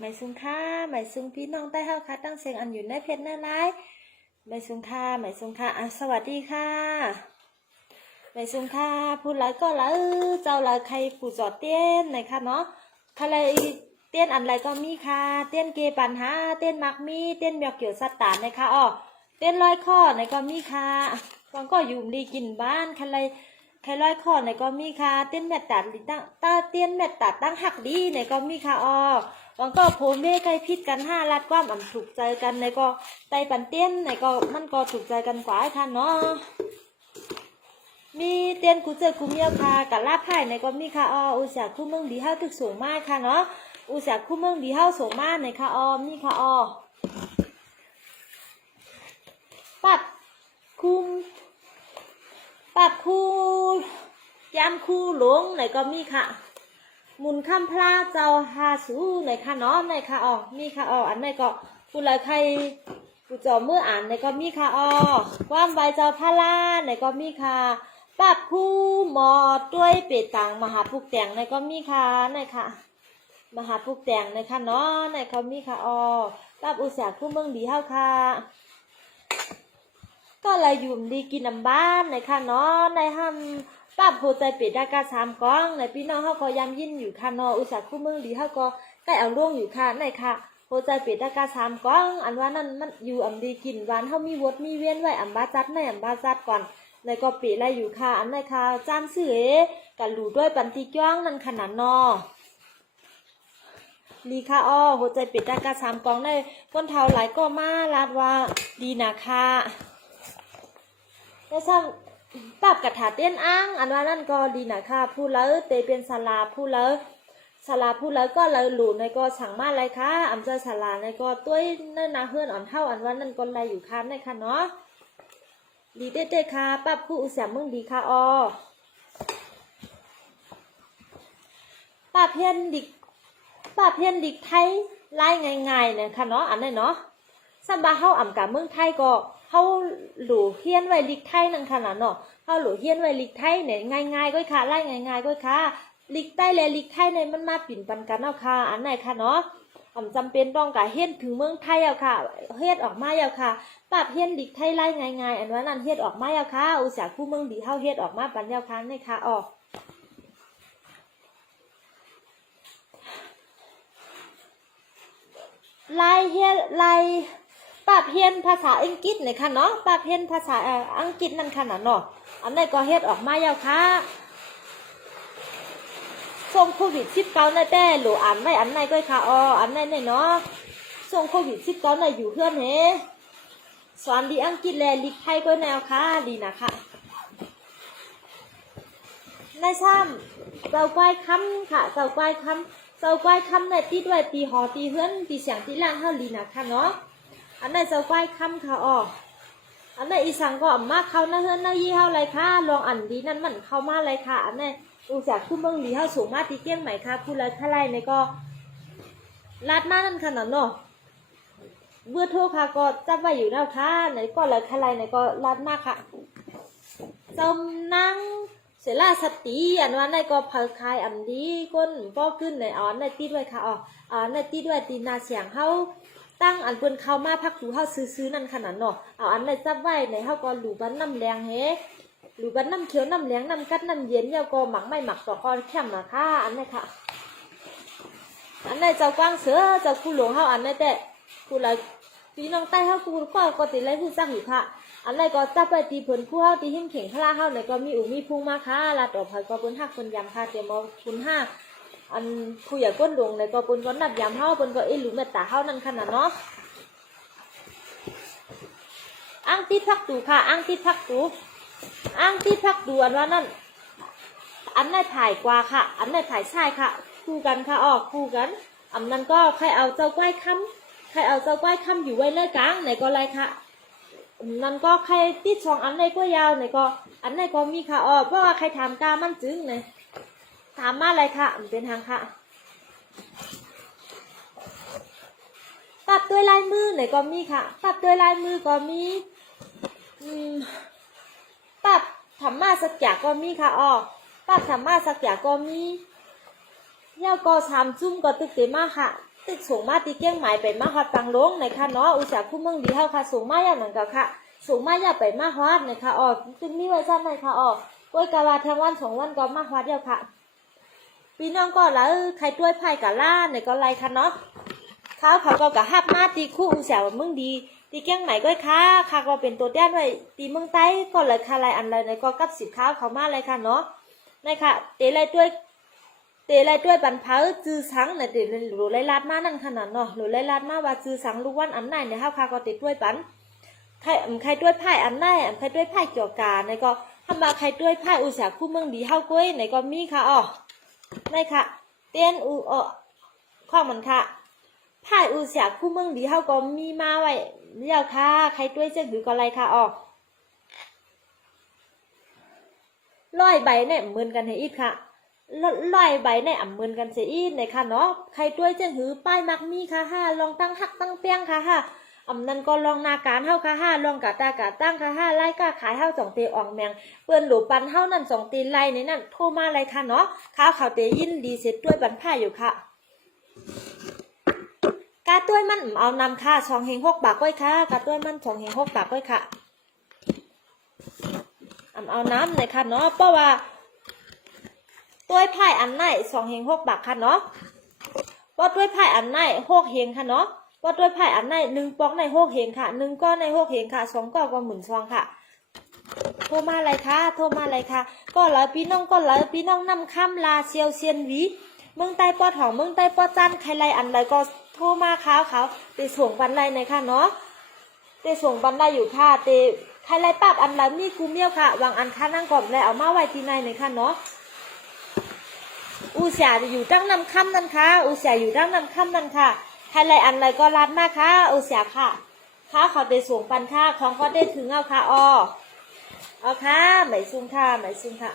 หมายสุงค่าหมายสุงพี่น้องใต้เฮาค่ะตั้งเสียงอันอยู่ในเพจหน้าไลฟ์หมายสุงค่าหมายสุงค่าสวัสดีค่ะหมายสุงค่าพูดแล้วก็แล้วเจ้าละใครผู้จอดเต้นไหนคะเนาะใครเต้นอันไรก็มีค่ะเต้นเกปัญหาเต้นมักมีเต้นเมียวเกี่ยวสัตตานนะคะอ๋อเต้นร้อยข้อไหนก็มีค่ะฟังก็อยู่ดีกินบ้านใครร้อยข้อไหนก็มีค่ะเต้นแมตตัดตั้งเต้นแมตตัดตั้งหักดีไหนก็มีค่ะอ๋อวังก็โพเม่ใกล้พิษกัน5ลัดความอ่ำถูกใจกันในก็ไตปันเตี้ยนในก็มันก็ถูกใจกันกว่าค่ะเนาะมีเตียนกูเจอกูเมียวค่ะกับลาบไผ่ในก็มีค่ะอ๋ออุตส่าห์คู่เมืองดีเฮาถึกสูงมากค่ะเนาะอุตส่าห์คู่เมืองดีเฮาสูงมากในค่ะอ๋อมีค่ะอ๋อปับคุมปับคูยามคูหลงในก็มีค่ะมุนข้ามพลาเจ้าฮาสูในค่ะเนาะในค่ะอ๋อมีค่ะอ๋ออันในก็ผู้ละใครผู้จอเมื่ออ่านในก็มีค่ะอ๋อความใบเจ้าพาลาในก็มีค่ะปับคู่หมอด้วยเป็ดต่างมหาปุกแต่งในก็มีค่ะในค่ะมหาปุกแต่งในค่ะเนาะในเขามีค่ะอ๋อปับอุตสาหคู่เมืองดีเฮาค่ะก็เลยอยู่ดีกินน้ำบ้านในค่ะเนาะในห้ามป้าโพใจเป็ดดากา3ก้องในพี่น้องเขาก็ยำยินอยู่ค่ะเนาะอุตสาหคู่เมืองดีเขาก็ได้เอาล่วงอยู่ค่ะในค่ะโพใจเป็ดดากา3ก้องอันว่านั่นมันอยู่อำดีกินหวานเขามีวดมีเวียนไว้อำบาจัดในอำบาจัดก่อนในก็เป็ดอะไรอยู่ค่ะอันในค่ะจามสื่อกันหลูด้วยปันติก้องนั่นขนาดเนาะลีค่ะอ้อโพใจเป็ดดากา3ก้องในก้นเท้าหลายก็มาลาดว่าดีนะคะได้ซ้ำปรับกระถาเต้นอ้างอันว่านั่นก็ดีนะคะผู้เลิศเตเป็นศาลาผู้เลิศศาลาผู้เลิศก็เลยหลุในก็สั่งมาอะไรคะอำเจอศาลาในก็ต้วยเนิ่นนาเฮือนอ่อนเท่าอันว่านั่นก็อะไรอยู่ค่ะในค่ะเนาะดีเต้ค่ะปรับผู้อุตสาหมึงดีค่ะอปรับเพี้ยนดิกไทยไล่ง่ายๆเนี่ยค่ะเนาะอันนี้เนาะสัมบาเฮาอ่ำกับเมืองไทยก็เฮาหลูเฮียนไว้ลิกไทยนั่นขนาดเนาะเฮาหลูเฮียนไว้ลิกไทยเนี่ยง่ายๆก็ค่ะไล่ง่ายๆก็ค่ะลิกใต้และลิกไทยเนี่ยมันมาปิ่นปันกันเอาค่ะอันไหนค่ะเนาะจำเป็นต้องกะเฮ็ดถึงเมืองไทยเอาค่ะเฮ็ดออกมาเอาค่ะปรับเฮ็ดลิกไทยไล่ง่ายๆอันว่านั่นเฮ็ดออกมาเอาค่ะอุตส่าห์ผู้เมืองดีเฮาเฮ็ดออกมาปันเอาค่ะนี่ค่ะออกไล่เฮ็ดไล่ปรับเพียนภาษาอังกฤษเนี่ยค่ะเนาะปรับเพียนภาษาอังกฤษนั่นค่ะเนาะอันไหนก็เฮ็ดออกมาแล้วค่ะส่งโควิด19ในแต่หรืออ่านไม่อันไหนก็ค่ะอันไหนเนี่ยเนาะส่งโควิด19ในอยู่เพื่อนเฮสอนดีอังกฤษแลลิกไทยก็แนวค่ะดีนะคะในซ้ำเจ้าก้อยคำค่ะเจ้าก้อยคำในตีด้วยตีหอตีเฮือนตีเสียงตีล่างเท่าลีนะคะเนาะอันไหนเจ้าก้อยคำค่ะอันไหนอีสังก็มาเข้าหน้าเฮือนหน้ายี่เท่าไรค่ะลองอันดีนั่นมันเข้ามาเลยค่ะอันไหนอุตส่าห์คู่เมืองดีเท่าสูงมาตีเกี้ยงใหม่ค่ะพูดแล้วอะไรในก็ลาดหน้านั่นขนาดเนาะเบื่อโทรค่ะก็จับไว้อยู่แล้วค่ะไหนก็เลยอะไรในก็ลาดหน้าค่ะจมนั่งเสลาสติอันว่าในก็เผาคายอันดีก้นก็ขึ้นในในตีด้วยค่ะในตีด้วยตีนาเสียงเขาตั้งอันเปิ้นเข้ามาพักดูเฮาซื้อนั่นขนาดเนาะเอาอันไหนจับไว้ในเฮาก็หลูบันน้ำแรงเฮหลูบันน้ำเขียวน้ำแรงน้ำกัดน้ำเย็นเยาก็หมักไม่หมักต่อคอแคมนะคะอันนี้ค่ะอันไหนเจ้ากวางเสือเจ้าคู่หลวงเฮาอันไหนแต่คู่ละพี่น้องใต้เฮาคู่ก็ติดไรผู้สร้างอยู่ค่ะอันไหนก็จับไปตีผลผู้เฮาตีหิ้งเข่งพลาเฮาไหนก็มีอู่มีพุงมาค่ะลาดออกไปก็เปิ้นฮักเปิ้นยำค่ะเตรียมเอาคุณ5อันผู้ใหญ่ก้นหลวงในก็เปิ้นก็นับยำเฮาเปิ้นก็หลูเมตตาเฮานั่นขนาดเนาะอ้างติดพักดูค่ะอ้างติดพักดูอันว่านั่นอันไหนถ่ายกว่าค่ะอันไหนถ่ายใช่ค่ะคู่กันค่ะคู่กันอันนั้นก็ใครเอาเจ้าก้อยค้ำอยู่ไว้เลยกลางไหนก็ไรค่ะนั่นก็ใครติดช่องอันไหนก็ยาวไหนก็อันไหนก็มีค่ะเพราะว่าใครถามกามันจึงไหนถามมาอะไรค่ะเป็นทางค่ะปรับด้วยลายมือไหนก็มีค่ะปรับด้วยลายมือก็มีปรับธรรมะสักอย่างก็มีค่ะปรับธรรมะสักอย่างก็มียาวก็3 จุ่มก็ตึกเต็มมากค่ะ ติดส่งมาตีเกี้ยงหมายไปมาฮอดปังลงในค่ะเนาะอุตส่าห์คู่เมืองดีเฮาค่ะส่งมาอย่างนั้นก็ค่ะส่งมาอย่าไปมาฮอดในค่ะอ๋อจึงมีไว้ซ้ำในค่ะอ๋อก้อยกะว่าทั้งวัน2วันก็มาฮอดเดียวค่ะพี่น้องก็แล้วใครด้วยไผ่กะล่าในก็ไรค่ะเนาะเขาก็กะฮับมาตีคู่อุตส่าห์เมืองดีตีเกี้ยงใหม่ก็ค่ะก็เป็นตัวแต้นไว้ตีเมืองใต้ก็เลยค่ะไรอันไรในก็กับ10ข้าวเขามาเลยค่ะเนาะในค่ะเตะไรด้วยบันเผาจื้อสังเนี่ยเตะหลุไรลาดมานั่นขนาดเนาะหลุไรลาดมาว่าจื้อสังลูกวันอันไหนเนี่ยข้าวก็เตะด้วยปันใครด้วยไผ่อันไหนใครด้วยไผ่เกี่ยวกาในก็ทำมาใครด้วยไผ่อุตส่าห์คู่เมืองดีเฮาก้อยในก็มีค่ะอ๋อในค่ะเตียนข้อมันค่ะไผ่อุตส่าห์คู่เมืองดีเฮาก็มีมาไว้เดี๋ยวค่ะใครด้วยจะถือก็ไรค่ะอ๋อร้อยใบเนี่ยเหมือนกันให้อีกค่ะร้อยใบเนี่ยเหมือนกันเสียอีกในค่ะเนาะใครด้วยจะหือป้ายมักมีค่ะห้าลองตั้งหักตั้งเปี้ยงค่ะห้านั้นก็ลองนาการเฮาค่ะห้าลองกะตากะตั้งค่ะห้าไล่ก็ขายเฮา2 ตีอ่องแมงเปิ้นหลูปันเฮานั่น2 ตีไล่ในนั่นโทรมาเลยค่ะเนาะข้าวเขาเตยินดีเสร็จด้วยบันผ้าอยู่ค่ะกาต้วยมันเอานำค่ะ2 เฮง 6 บาทก้อยค่ะกาต้วยมัน2 เฮง 6 บาทก้อยค่ะเอาน้ำเลยค่ะเนาะเพราะว่าต้วยไผ่อันไหน2 เฮง 6 บาทค่ะเนาะว่าต้วยไผ่อันไหน6 เฮงค่ะเนาะว่าต้วยไผ่อันไหน1 ปอกใน6 เฮงค่ะ1 ก้อนใน6 เฮงค่ะ2 ก้อนก็12,000ค่ะโทรมาเลยค่ะโทรมาเลยค่ะก็แล้วพี่น้องก็แล้วพี่น้องนำคำลาเซียวเซียนหวีเมืองใต้ปอทองเมืองใต้ปอจันใครไรอันใดก็โทรมาเขาไปส่งบันไดในค่ะเนาะไปส่งบันไดอยู่ค่ะเตใครไรปั๊บอันไรมีกูเมียวค่ะวางอันค่านั่งกรอบแล้วเอามาไว้ที่ในในค่ะเนาะอุเสียอยู่ตั้งนำคำนั่นค่ะอุเสียอยู่ตั้งนำคำนั่นค่ะใครไรอันไรก็รัดมากค่ะอุเสียค่ะข้าเขาไปส่งปันค่ะของก็ได้ถึงเอาค่ะเอาค่ะไหมซุ่มค่ะไหมซุ่มค่ะ